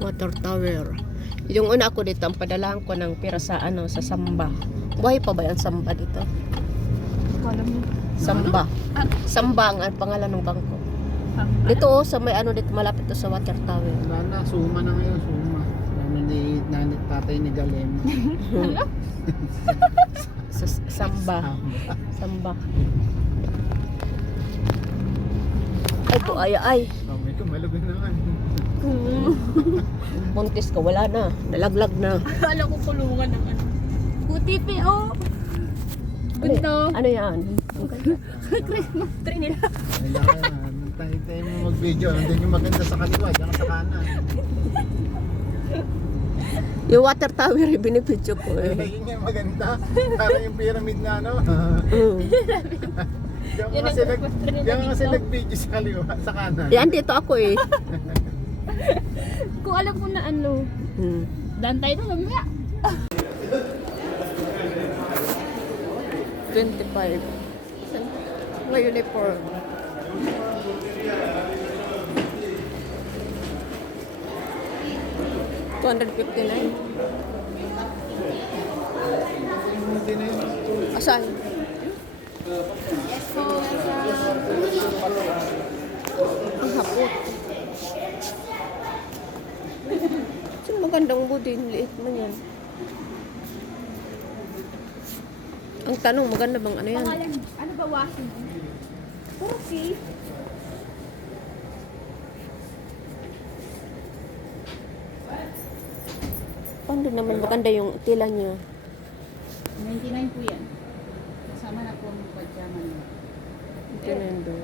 Water tower. Yung una ako dito, ang padalahan ko ng pira sa ano, sa Samba. Buhay pa ba yung Samba dito? Kala mo. Samba. Ah. Samba ang ang pangalan ng bangko. Ah, Dito oh, sa may ano dito, malapit to sa water tower. Wala na, suma na ngayon, suma. Ano ni nanit tatay ni Galem. Sa Samba. Samba. Ay, po, ay, ay. Buntis ka, wala na. Nalaglag na. Akala ko kulungan ng ano. UTP, oh! Ganda. Ano yan? Christmas tree nila. Kailangan, tayo-tayo mo mag-video. Nandun yung maganda sa kaliwa, diyan sa kanan. Yung water tower, binipidyo ko eh. Yun yung maganda. Para yung pyramid na ano. Mm. Diyan ko Yun ang kasi nag Christmas tree nila diyan ko kasi dito. nag-video sa kaliwa, sa kanan. Yan, dito ako eh. Kung alam mo na ano, Hmm. daan tayo na mamaya. 25. May uniform. Two hundred na yun. Asan? Ang hapot. Magandang budin? Liit man yan. Ang tanong, maganda bang ano yan? Pangalan, ano ba washing? Puro safe. Paano naman maganda yung tila niya? 99 po yan. Kasama na po ang pagkaman mo. Tinendo.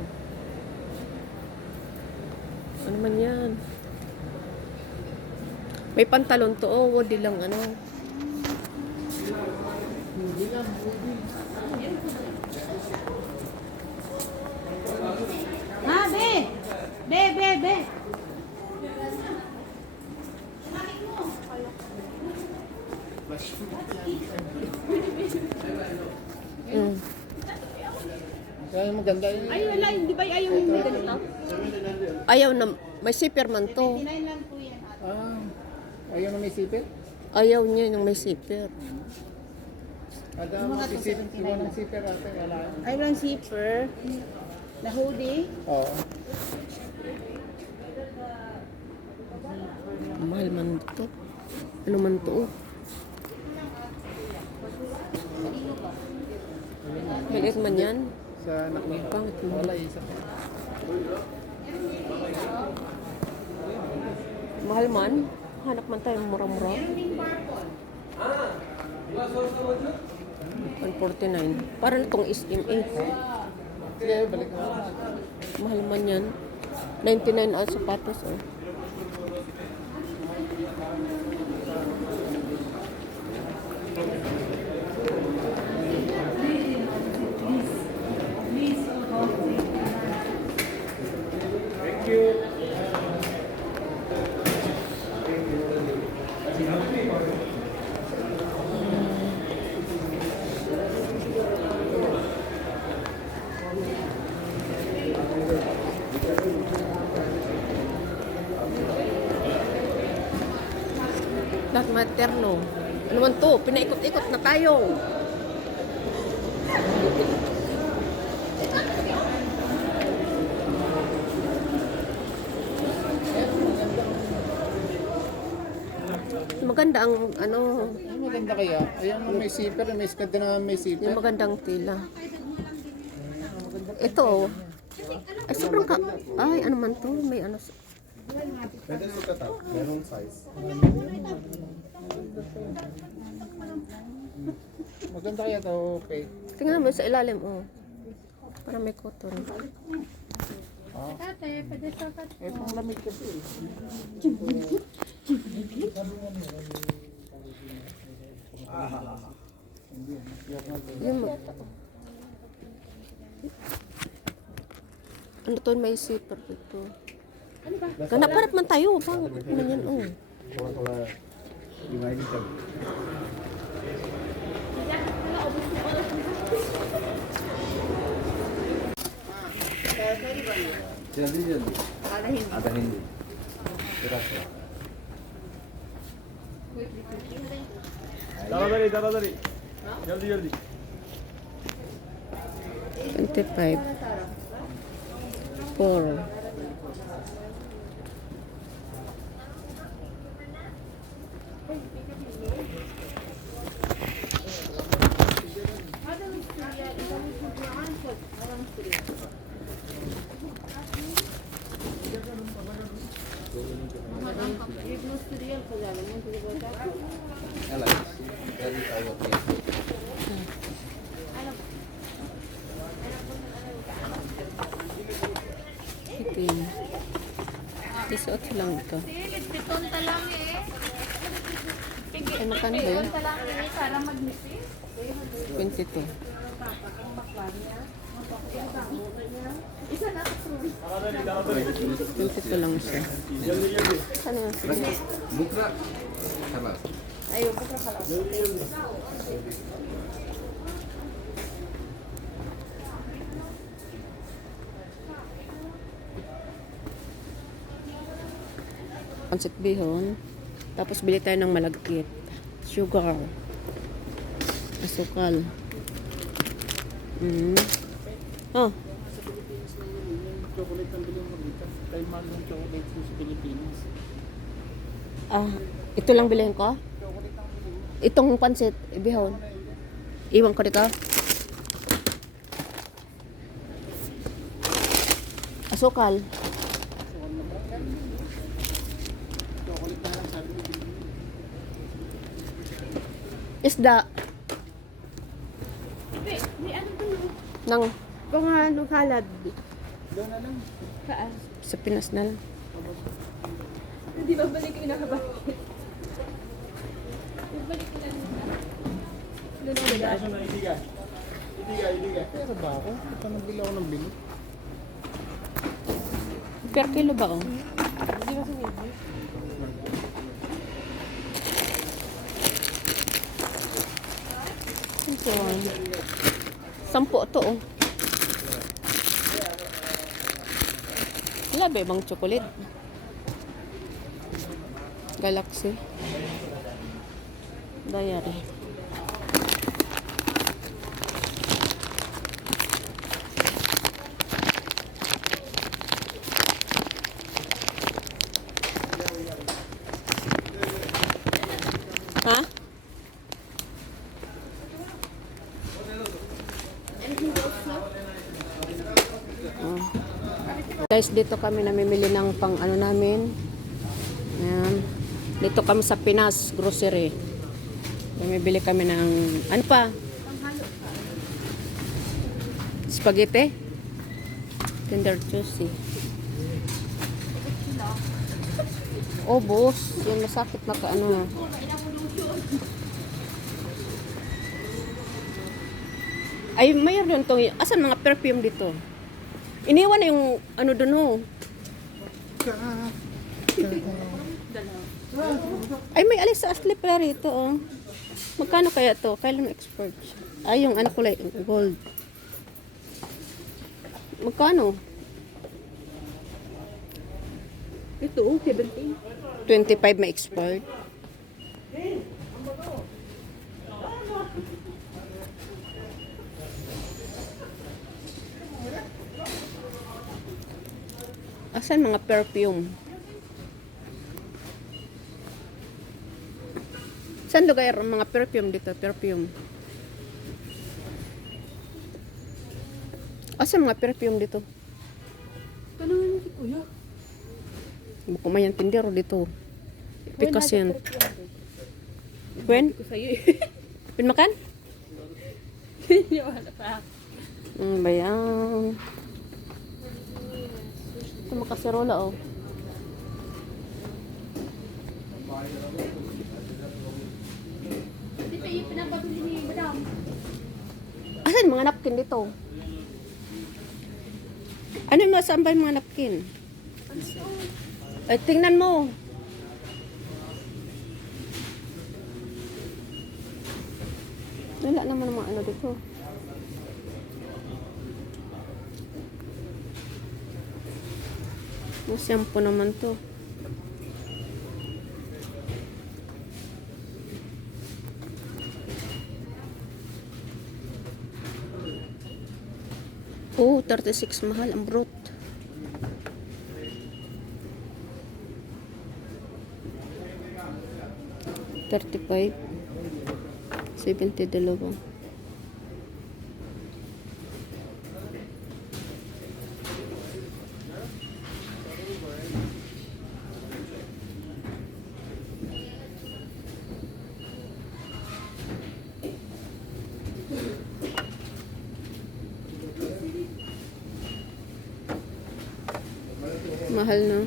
Ano man yan? May pantalon to, oh, di lang ano. Ha, be! Be, be, be! Mm. Kaya maganda yun. Ay, wala, hindi ba ayaw yung may ganito? Ayaw na, may zipper man to. 99 lang ayaw na may sipit? Ayaw niya yung may zipper. Ada mga to, sipit, 79 iwan ng lang. sipit ate, wala. Iron zipper, na hoodie. Oo. Mahal man to. Ano man to? Maliit man yan. Sa anak mo. Pangit mo. Wala isa pa. Mahal man. Hanap man tayo mura-mura. 149. Para na tong SMA. Mahal man yan. 99 ang sapatos. Oh. Lahat materno. Ano man to? Pinaikot-ikot na tayo. Maganda ang ano, Ay, maganda kaya. Ayan may zipper, may skad na may zipper. yung magandang tila. Ito. oh. Ay, sobrang ka... Ay, ano man to? May ano... Pwede sa tatak, merong size. Maganda kaya to, okay. Tingnan mo sa ilalim, oh. Para may cotton. Ate, pwede sa kat. Eh, pang lamig kasi eh. Yung mag... Ano to, may zipper dito. Ano ba? Ganap-ganap man tayo. Pang, ano yan, oh. lima ini kan jadi jadi ada hindi ada hindi terasa Dada dari, dada dari. Jaldi, jaldi. Twenty-five. Four. Itim. Isuot lang ito. Piton talang eh. Ay, magkano ba yun? talang eh, para magnipis. 22. Isa na Dito ko lang siya. Ano nga siya? Bukra. Sabas. Ayun, bukra ka lang. Pansit bihon. Tapos bili tayo ng malagkit. Sugar. Asukal. Mm. Oh, Chocolate ang bilhin mo dito. Kay mahal ng chocolate sa Pilipinas. ah, ito lang bilhin ko? Itong pancit, bihon. Iwan ko dito. Asukal. Na. Isda. Ano? Nang kung ano kalad. Doon na lang. Saan? Sa Pinas na lang. Hindi ba balik yung nakabalik? Balik na lang. Doon na lang. Itigan. Itigan, itigan. Pero ba ako? Ito nagbili ako ng bilog. Per kilo ba ako? Hindi ba sumibig? Sampo. Sampo to oh. Wala ba ibang chocolate? Galaxy. Diary. Ha? Oh. Guys, dito kami namimili ng pang ano namin. Ayan. Dito kami sa Pinas Grocery. Namimili kami ng ano pa? Spaghetti? Tender juicy. Oh, boss. Yung masakit na ka ano. Ay, mayroon tong, asan mga perfume dito? Iniwan na yung ano dun ho. Ay, may Alisa Ashley pala rito oh. Magkano kaya to? Kailan expert? Ay, yung ano kulay, gold. Magkano? Ito, 17. 25 may expert. Asan mga perfume? Saan lugar mga perfume dito? Perfume. Asan mga perfume dito? Tanungin mo si Kuya. Buko man yung tindero dito. Pikasin. When? Ko sa'yo eh. Hindi wala pa. Ano ba Ito makaserola oh. Asan mga napkin dito? Ano yung saan ba yung mga napkin? Ay, tingnan mo. Wala naman mga ano dito. O, shampoo naman to. Oh, 36 mahal ang brot. Thirty-five. Seventy-dalawa. Mahal na.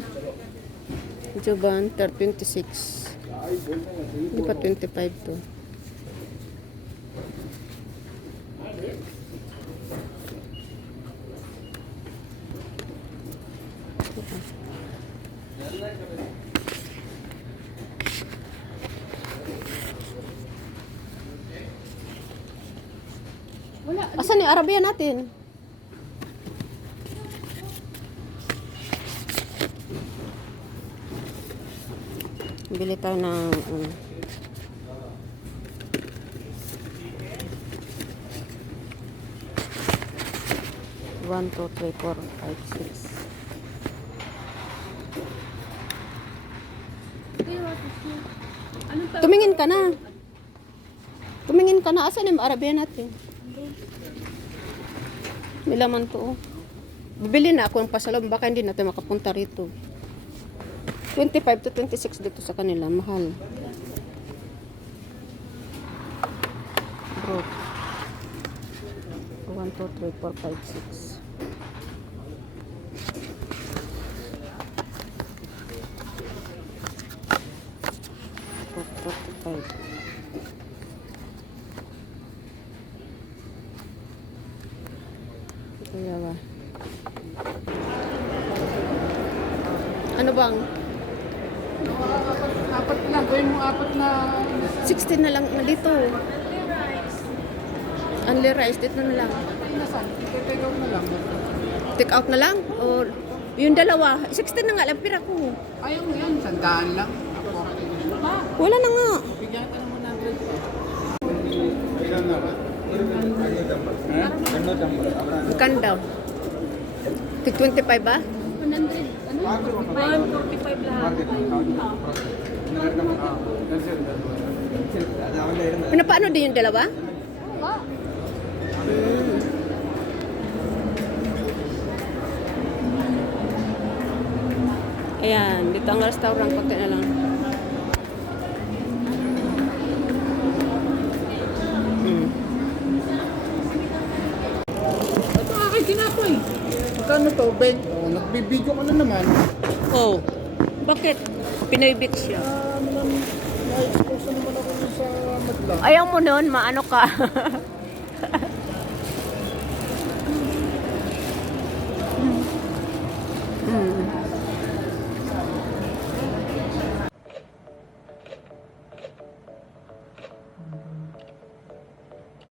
Joban, 26. Hindi pa 25 to. Wala. Asan ni Arabia natin? Bili tayo ng um, one, two, three, four, five, six. Tumingin ka na. Tumingin ka na. Asan yung Arabia natin? May laman to. oh. Bibili na ako ng pasalom. Baka hindi natin makapunta rito. 25 to 26 dito sa kanila. Mahal. Bro. 1, 2, 3, 4, 5, 6. Forty-five. Kaya ba? Ano bang? Apat lang, gawin mo apat na... 16 na lang na dito. Only rice, dito na lang. Nasaan? Take out na lang. Take out na lang? O yung dalawa, 16 na nga lang pira ko. Ayaw mo yan, sandaan lang. Ako. Wala na nga. Bigyan ka ng 100. Ilan na ba? Ano daw? Tig 25 ba? 100. Ano? 145 lahat. Pinapaano din yung dalawa? Oo. Ayan, dito ang restaurant, konti na lang. Hmm. Ito aking tinapoy. Magkano to? Ben? Oh, nagbibideo ka na naman. Oh, bakit? Pinoy Beach siya. Ah, lang, na-expose na naman ako sa madlang. Ayaw mo nun, maano ka. 嗯